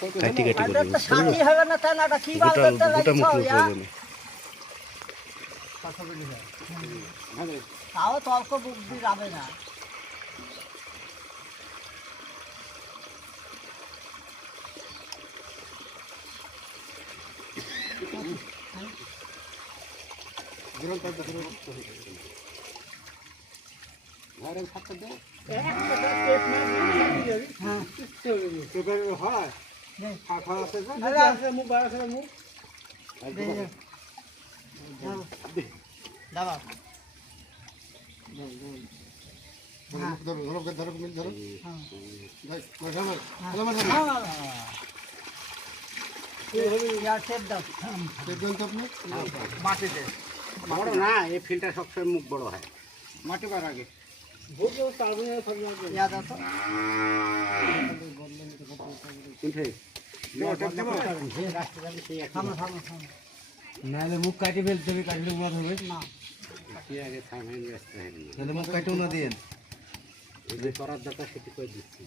কাটি কাটি এটা করবে তো সাথী হবে না তা না এটা কি বাল করতে গোটা মুখ লাগছে প্রয়োজনে তাও তর্ক বুদ্ধি যাবে না মাটিতে বড় না এই ফিল্টার সবসময় মুখ বড় হয় মাটি বার আগে নাহলে মুখ কাটি ফেলতে হবে কাটলে উড়াত হবে না আগে থামেন ব্যস্ত হয়ে গেল তাহলে মুখ কাটেও না দিয়ে করার দরকার সেটি করে দিচ্ছি